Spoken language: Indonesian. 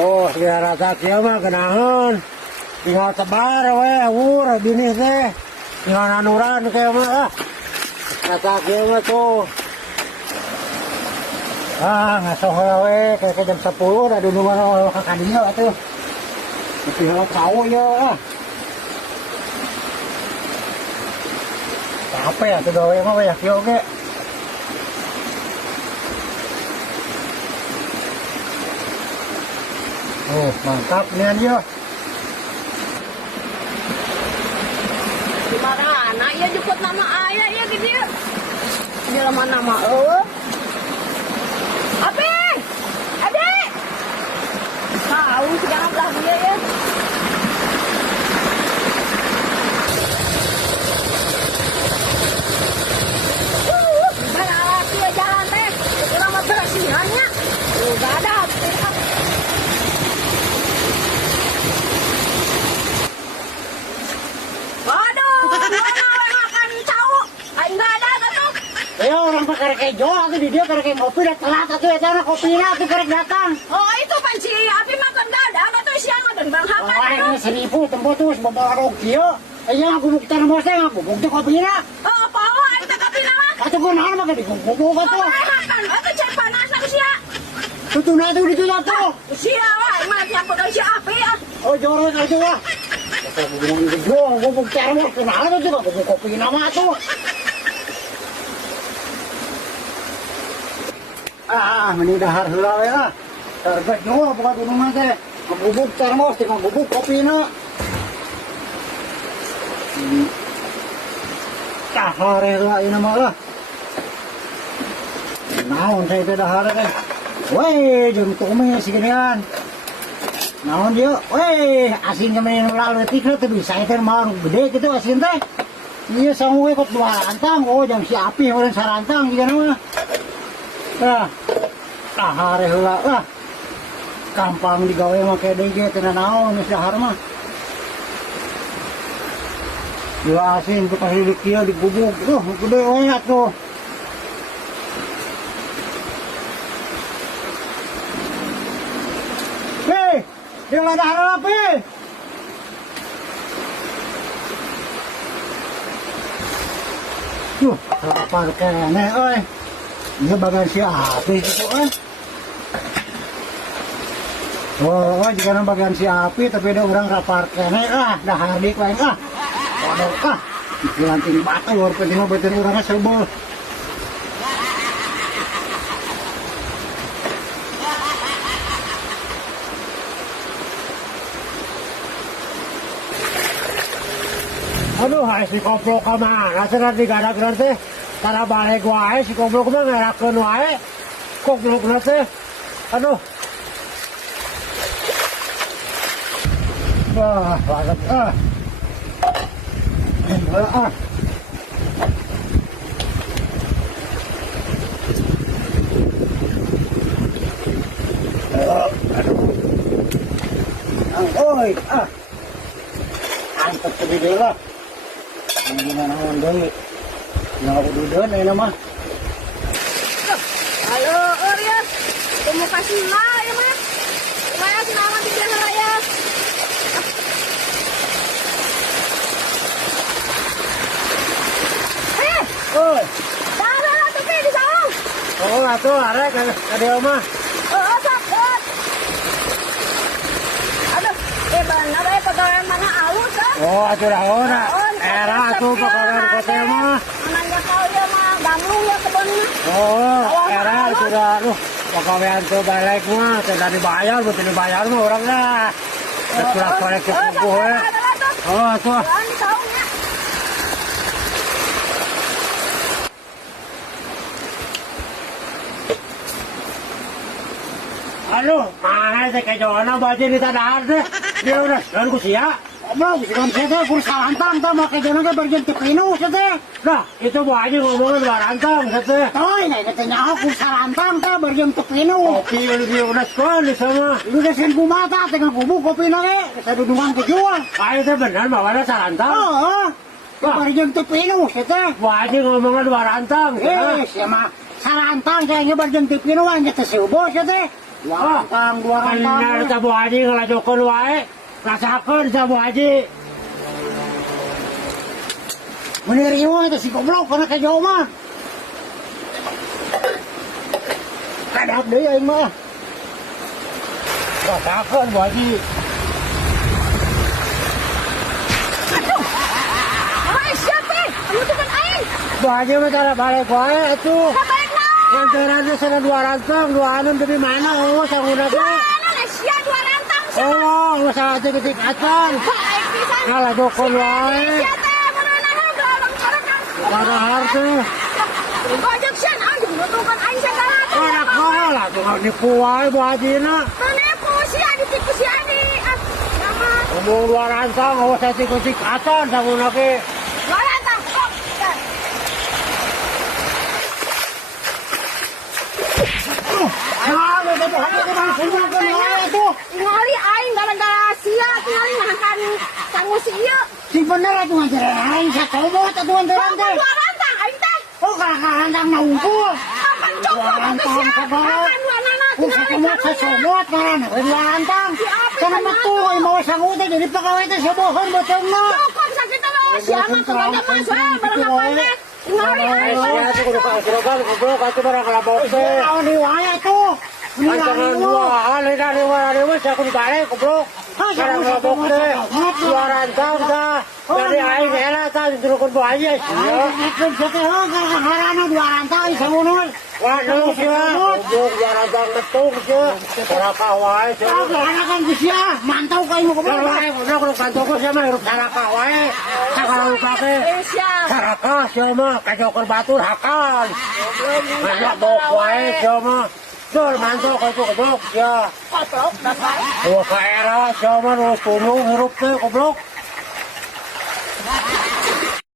Oh, segala rasa kia mah genahan. Tinggal tebar we, awur, binih teh. Tinggal nanuran kia mah. Rasa kia mah tuh. Ngasoh we, kayak jam 10, dah dulu mana kakak dia tuh. Mesti hawa kau ya. Apa ya tuh gawe mah ya kio ge. Oh, mantap nian yo. Di mana anak ya jemput nama ayah ya gitu ya. Dia mana nama Apa? Adik. Tahu sedang belah dia ya. Mana lagi ya jalan teh. Selamat berasihannya. Udah ada. Ya orang pakai kejo, atau di dia pakai kopi dan telat atau itu anak kopinya atau karek datang. Oh itu pan si Api makan dadang atau siang ada bang hakan. Oh ini 1000 tempo tuh bawa rokio. Iya aku bukti nama saya aku bukti kopinya. Oh apa? Itu kopi nama? Atau gue nahar pakai di gubuk atau. Makan, atau cek panas nak usia. Tutu na tuh itu tuh. Usia wah, mati aku dari si Api ya. Oh jorok aja wah. Saya bilang gitu, gue bukti nama kenal tuh aku kopi nama tuh. Meni dahar heula we ah. Target nyawa buka gunung mah teh. Ngabubuk termos dengan bubuk kopina. Dahar heula ieu mah lah. Naon teh teh dahar teh. Weh, jeung tumi sigeunean. Naon dieu? Weh, asin kemana lalu leutik teh bisa teh mah gede kitu asin teh. Ieu sangu we kok 2 rantang, oh jam si Api meureun sarantang jiga mah. Dahar heula lah. Gampang digawe make DG teh naon geus dahar mah. Gula asin ku kasih kieu digubuk. Gede we atuh. Hei, dia dahar apa? Lapar kene euy. Ini bagian si Api itu kan. Oh, jika bagian si Api tapi ada orang rapar kene dah hardik lain waduh dilanting batu luar penting betul orangnya sebel. Aduh, hai si koplok kemana? Senang digadak teh. Karena balik wae si koplok mah ngerakeun wae. Koplok teh. Aduh. Banget Oi, antep gede lah. Gimana deui? Yang aku duduk ini mah. Halo, Orya. Kamu kasih lah ya mas. Saya senang di jalan raya. Oi. Ada tapi di sana. Oh, atuh arek ada mah. Oh, sakit. Aduh, benar ya pegawai mana alus kan? Oh, atuh dauna. Era atuh pegawai kota mah. Nanya kau ya mah gamung ya kebunnya. Oh, era sudah lu pegawaian tuh balik mah tidak dibayar, betul dibayar mah orang lah. Surat koleksi buku ya. Oh, atuh. Aduh, mana sih kayak jodoh baca di tanah deh. Dia udah, dan ku sia. Bang, si kan saya kur sarantang tah make jodoh ke bagian tepinu teh. Nah, itu Bu Haji ngomongin barantang teh. Toy, nih katanya aku sarantang tah bagian tepinu. Kopi dia udah sekali sama. Lu udah sen kumata tengah bubuk kopi nage. Saya dudungan kejual. Ayo teh benar bawa sarantang. Oh, bagian tepinu teh. Bu Haji ngomongin barantang. Siapa sarantang saya bagian tepinu aja teh subuh teh. Rantang, 2 rantang. Bener sa Bu Haji ngelajokeun wae. Rasakeun sa Bu Haji. Bener ieu itu si goblok kana ka jauh mah. Kadap deui aing mah. Rasakeun Bu Haji. Ay, siapa? Kamu tuh kan aing. Bu Haji mah tara balik wae atuh. Kabaik na. Lantaran sana 2 rantang, 2 anu dari mana? Oh, sangguna ge. Ano na siya, 2 rantang siya. Oh, masalah ketik acan. Baik pisan. Kalah dokon wae. Siya teh, mana na galang karakan. Para harta. Gojek siya na, dibutuhkan aing sa kalatan. Anak kalah tuh nipu wae Bu Haji na. Menipu siya, ditipu siya di. Nama. Ngomong 2 rantang, oh saya ketik acan sangguna ge. 2 rantang. Oh, ya. Nah, betul Haji ke mana sudah kan wae tuh. Tingali aing gara-gara sia, tingali ngahankan sangu si ieu. Si bener atuh ngajaran aing sakomot atuh antaran teh. 2 rantang aing teh. Oh, kalah rantang na unggul. Akan cukup atuh sia. Akan wanana Kung tingali sakomot sa somot ngaran, 2 rantang. Kana metu ay mau sangu teh jadi pegawai teh sabohon botongna. Cukup sakit lo, siapa kerja mas, barang apa deh? Tingali aing. Saya tuh kudu ka asrogan goblok atuh barang kalabot teh. Naon di wae atuh. Antangan 2 hal dari warna saya kudu balik goblok. Barang kalabot teh 2 rantang tah. Dari aing heula tah diturunkeun Bu Haji sia. Ikut teh gara-gara 2 rantang sangunul. Waduh sia, goblok 2 rantang metung sia. Sarakah wae sia. Anak kan sia, mantau ka ieu goblok. Goblok kudu pantau sia mah hirup sarakah wae. Sakala pake. Sarakah sia mah kajoker batur hakan. Banyak bok wae sia mah. Dur mantau ka itu goblok sia. Koplok, dapat. Oh ka era sia mah terus tunung hirup teh goblok.